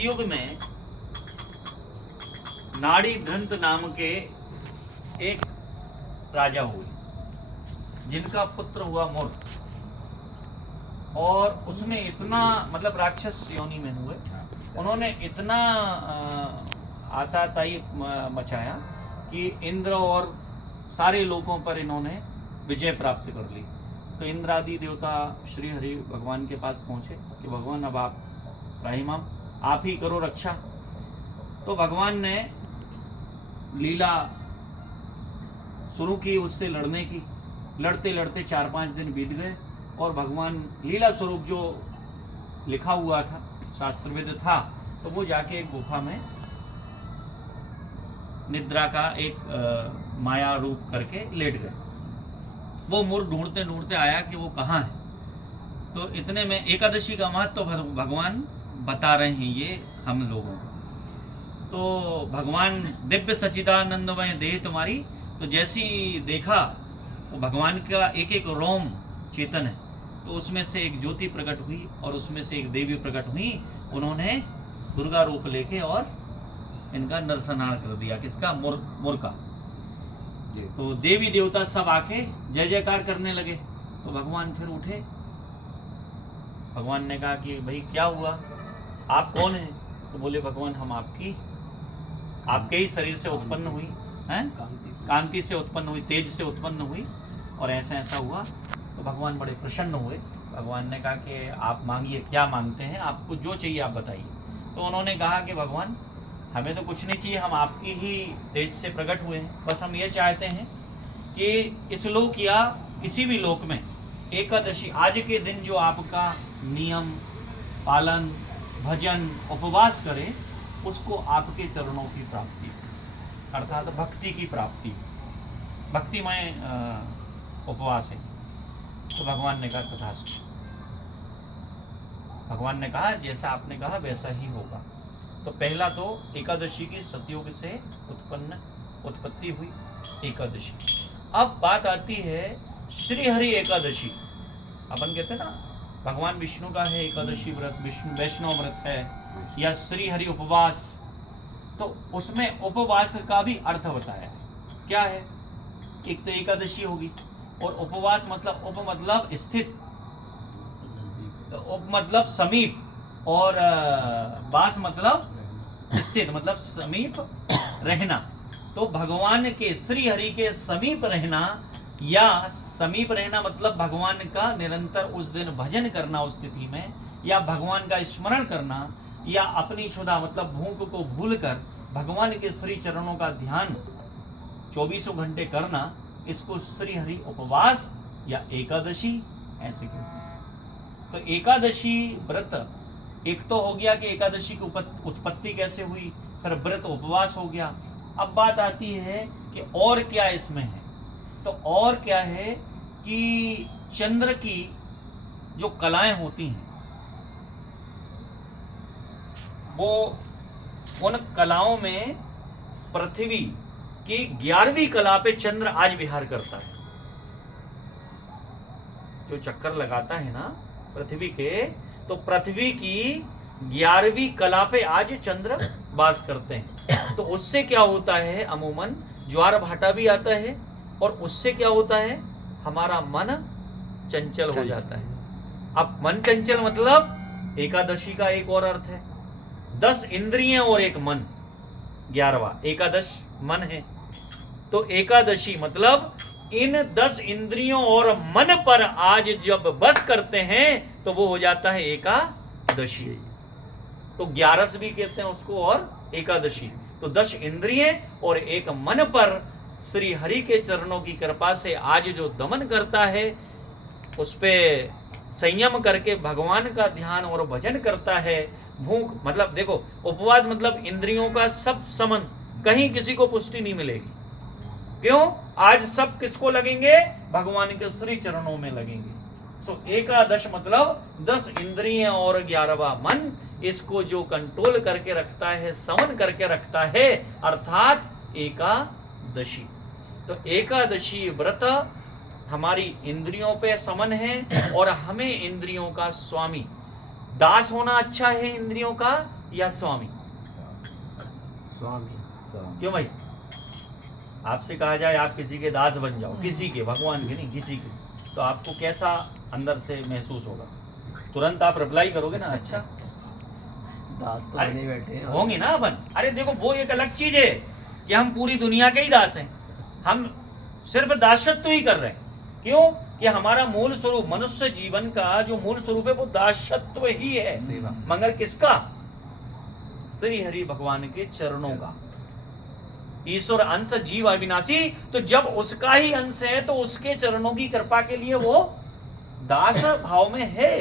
युग में नाड़ी धृंत नाम के एक राजा हुए जिनका पुत्र हुआ मूर्ख, और उसने इतना मतलब राक्षस योनि में हुए, उन्होंने इतना आताताई मचाया कि इंद्र और सारे लोगों पर इन्होंने विजय प्राप्त कर ली। तो इंद्र आदि देवता श्री हरि भगवान के पास पहुंचे कि भगवान अब आप त्राहिमाम आप ही करो रक्षा। तो भगवान ने लीला शुरू की उससे लड़ने की। लड़ते लड़ते 4-5 दिन बीत गए और भगवान लीला स्वरूप जो लिखा हुआ था शास्त्रविद था, तो वो जाके एक गुफा में निद्रा का एक माया रूप करके लेट गए। वो मूर्ख ढूंढते ढूंढते आया कि वो कहाँ है। तो इतने में एकादशी का महत्व तो भगवान बता रहे हैं ये हम लोगों को। तो भगवान दिव्य सच्चिदानंदमय देह तुम्हारी, तो जैसी देखा तो भगवान का एक एक रोम चेतन है, तो उसमें से एक ज्योति प्रकट हुई और उसमें से एक देवी प्रकट हुई। उन्होंने दुर्गा रूप लेके और इनका नरसंहार कर दिया। किसका? मूर्ख का। तो देवी देवता सब आके जय जयकार करने लगे। तो भगवान फिर उठे। भगवान ने कहा कि भाई क्या हुआ, आप कौन हैं? तो बोले भगवान हम आपके ही शरीर से उत्पन्न हुई हैं, कांति से उत्पन्न हुई, तेज से उत्पन्न हुई, और ऐसा ऐसा हुआ। तो भगवान बड़े प्रसन्न हुए। भगवान ने कहा कि आप मांगिए, क्या मांगते हैं, आपको जो चाहिए आप बताइए। तो उन्होंने कहा कि भगवान हमें तो कुछ नहीं चाहिए, हम आपकी ही तेज से प्रकट हुए हैं, बस हम ये चाहते हैं कि इस लोक या किसी भी लोक में एकादशी आज के दिन जो आपका नियम पालन भजन उपवास करे, उसको आपके चरणों की प्राप्ति, अर्थात भक्ति की प्राप्ति, भक्तिमय उपवास है। तो भगवान ने कहा तथास्तु। भगवान ने कहा जैसा आपने कहा वैसा ही होगा। तो पहला तो एकादशी की सतयुग से उत्पत्ति हुई एकादशी। अब बात आती है श्री हरि एकादशी। अपन कहते हैं ना भगवान विष्णु का है एकादशी व्रत, विष्णु वैष्णव व्रत है, या श्री हरि उपवास। तो उसमें उपवास का भी अर्थ बताया है। क्या है? एक तो एकादशी होगी, और उपवास मतलब उप मतलब स्थित, तो उप मतलब समीप, और वास मतलब स्थित, मतलब समीप रहना। तो भगवान के श्री हरि के समीप रहना, या समीप रहना मतलब भगवान का निरंतर उस दिन भजन करना उस स्थिति में, या भगवान का स्मरण करना, या अपनी क्षुधा मतलब भूख को भूलकर भगवान के श्री चरणों का ध्यान 24 घंटे करना, इसको श्री हरि उपवास या एकादशी ऐसे कहते हैं। तो एकादशी व्रत एक तो हो गया कि एकादशी की उत्पत्ति कैसे हुई, फिर व्रत उपवास हो गया। अब बात आती है कि और क्या इसमें है। तो और क्या है कि चंद्र की जो कलाएं होती हैं, वो उन कलाओं में पृथ्वी की 11वीं कला पे चंद्र आज विहार करता है। जो चक्कर लगाता है ना पृथ्वी के, तो पृथ्वी की 11वीं कला पे आज चंद्र वास करते हैं। तो उससे क्या होता है, अमूमन ज्वार भाटा भी आता है, और उससे क्या होता है, हमारा मन चंचल हो जाता है। अब मन चंचल मतलब एकादशी का एक और अर्थ है, 10 इंद्रियां और एक मन, 11वां एकादश मन है। तो एकादशी मतलब इन 10 इंद्रियों और मन पर आज जब बस करते हैं तो वो हो जाता है एकादशी। तो 11 भी कहते हैं उसको, और एकादशी। तो 10 इंद्रिय और एक मन पर श्री हरि के चरणों की कृपा से आज जो दमन करता है, उस पे संयम करके भगवान का ध्यान और भजन करता है। भूख मतलब देखो, उपवास मतलब इंद्रियों का सब समन, कहीं किसी को पुष्टि नहीं मिलेगी। क्यों? आज सब किसको लगेंगे? भगवान के श्री चरणों में लगेंगे। सो एकादश मतलब 10 इंद्रियां और 11वां मन, इसको जो कंट्रोल करके रखता है, समन करके रखता है, अर्थात एकादशी। तो एकादशी व्रत हमारी इंद्रियों पे समन है, और हमें इंद्रियों का स्वामी दास होना अच्छा है इंद्रियों का, या स्वामी? स्वामी। क्यों भाई? आपसे कहा जाए आप किसी के दास बन जाओ, किसी के, भगवान के नहीं, किसी के, तो आपको कैसा अंदर से महसूस होगा? तुरंत आप रिप्लाई करोगे ना, अच्छा दास तो अरे, बने बैठे हैं। होंगे ना अपन। अरे देखो वो एक अलग चीज है कि हम पूरी दुनिया के ही दास हैं, हम सिर्फ दासत्व ही कर रहे हैं। क्यों? कि हमारा मूल स्वरूप, मनुष्य जीवन का जो मूल स्वरूप है वो दासत्व ही है। सेवा। मगर किसका? श्री हरि भगवान के चरणों का। ईश्वर अंश जीव अविनाशी, तो जब उसका ही अंश है तो उसके चरणों की कृपा के लिए वो दास भाव में है,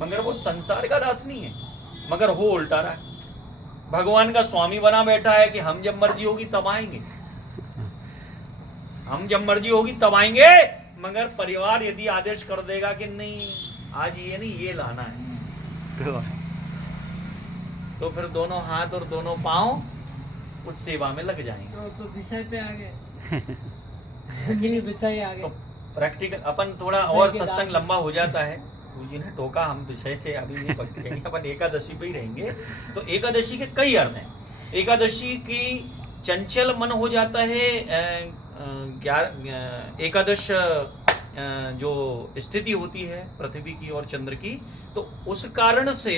मगर वो संसार का दास नहीं है। मगर हो उल्टा रहा है, भगवान का स्वामी बना बैठा है कि हम जब मर्जी होगी तब आएंगे, हम जब मर्जी होगी तब आएंगे। मगर परिवार यदि आदेश कर देगा कि नहीं आज ये नहीं ये लाना है, तो फिर दोनों हाथ और दोनों पांव उस सेवा में लग जाएंगे। तो विषय पे आ गए विषय आ तो गए। प्रैक्टिकल अपन थोड़ा विषय और के सत्संग दास। लंबा हो जाता है। गुरुजी ने टोका, हम विषय से अभी नहीं पकड़ेंगे, अपन एकादशी पे ही रहेंगे। तो एकादशी के कई अर्थ हैं। एकादशी की चंचल मन हो जाता है, एकादश जो स्थिति होती है पृथ्वी की और चंद्र की, तो उस कारण से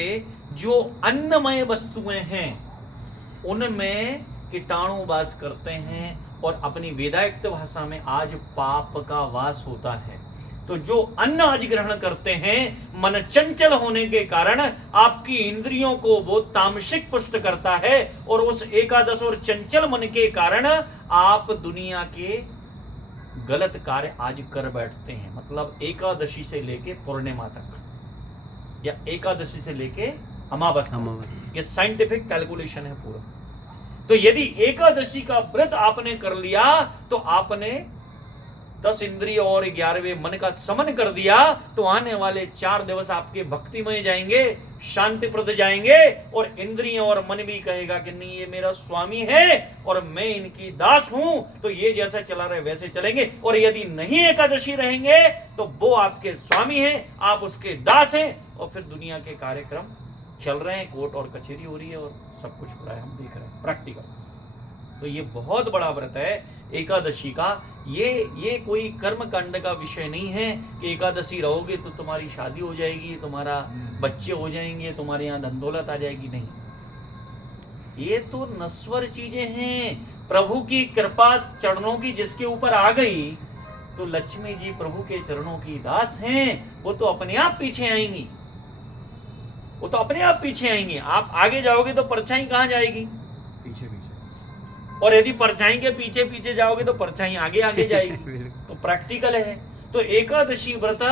जो अन्नमय वस्तुएं हैं उनमें कीटाणु वास करते हैं और अपनी वेदायुक्त भाषा में आज पाप का वास होता है। तो जो अन्न आज ग्रहण करते हैं, मन चंचल होने के कारण आपकी इंद्रियों को वो तामसिक पुष्ट करता है, और उस एकादश और चंचल मन के कारण आप दुनिया के गलत कार्य आज कर बैठते हैं। मतलब एकादशी से लेके पूर्णिमा तक, या एकादशी से लेके अमावस्या, ये साइंटिफिक कैलकुलेशन है पूरा। तो यदि एकादशी का व्रत आपने कर लिया तो आपने 10 इंद्रिय और 11वें मन का समन कर दिया, तो आने वाले 4 दिवस आपके भक्तिमय जाएंगे, शांतिप्रद जाएंगे, और इंद्रियों और मन भी कहेगा कि नहीं ये मेरा स्वामी है और मैं इनकी दास हूं, तो ये जैसा चला रहे वैसे चलेंगे। और यदि नहीं एकादशी रहेंगे तो वो आपके स्वामी हैं, आप उसके दास हैं, और फिर दुनिया के कार्यक्रम चल रहे हैं, कोर्ट और कचहरी हो रही है और सब कुछ हो रहा है, हम देख रहे हैं प्रैक्टिकल। तो ये बहुत बड़ा व्रत है एकादशी का। ये कोई कर्म कांड का विषय नहीं है कि एकादशी रहोगे तो तुम्हारी शादी हो जाएगी, तुम्हारा बच्चे हो जाएंगे, तुम्हारे यहाँ धन दौलत आ जाएगी, नहीं। ये तो नश्वर चीजें हैं। प्रभु की कृपा चरणों की जिसके ऊपर आ गई, तो लक्ष्मी जी प्रभु के चरणों की दास हैं, वो तो अपने आप पीछे आएंगी, वो तो अपने आप पीछे आएंगी। आप आगे जाओगे तो परछाई कहाँ जाएगी? पीछे पीछे। और यदि परछाई के पीछे पीछे जाओगे तो परछाई आगे आगे जाएगी। तो प्रैक्टिकल है। तो एकादशी व्रत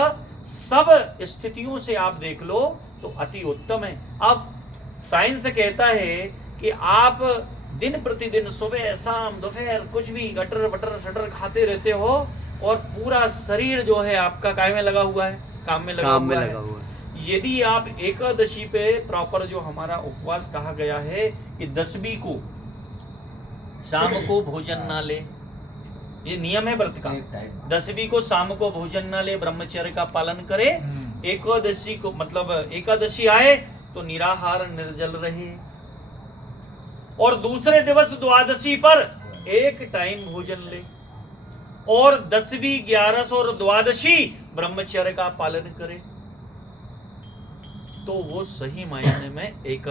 सब स्थितियों से आप देख लो तो अति उत्तम है। अब साइंस कहता है कि आप दिन प्रतिदिन सुबह शाम दोपहर कुछ भी गटर बटर शटर खाते रहते हो, और पूरा शरीर जो है आपका काय में लगा हुआ है, काम में लगा हुआ है। यदि आप एकादशी पे प्रॉपर जो हमारा उपवास कहा गया है कि 10वीं को शाम को भोजन ना ले, ये नियम है व्रत का। 10वीं को शाम को भोजन ना ले, ब्रह्मचर्य का पालन करे। एकादशी को मतलब एकादशी आए तो निराहार निर्जल रहे, और दूसरे दिवस द्वादशी पर एक टाइम भोजन ले, और 10वीं 11 और द्वादशी ब्रह्मचर्य का पालन करे, तो वो सही मायने में एक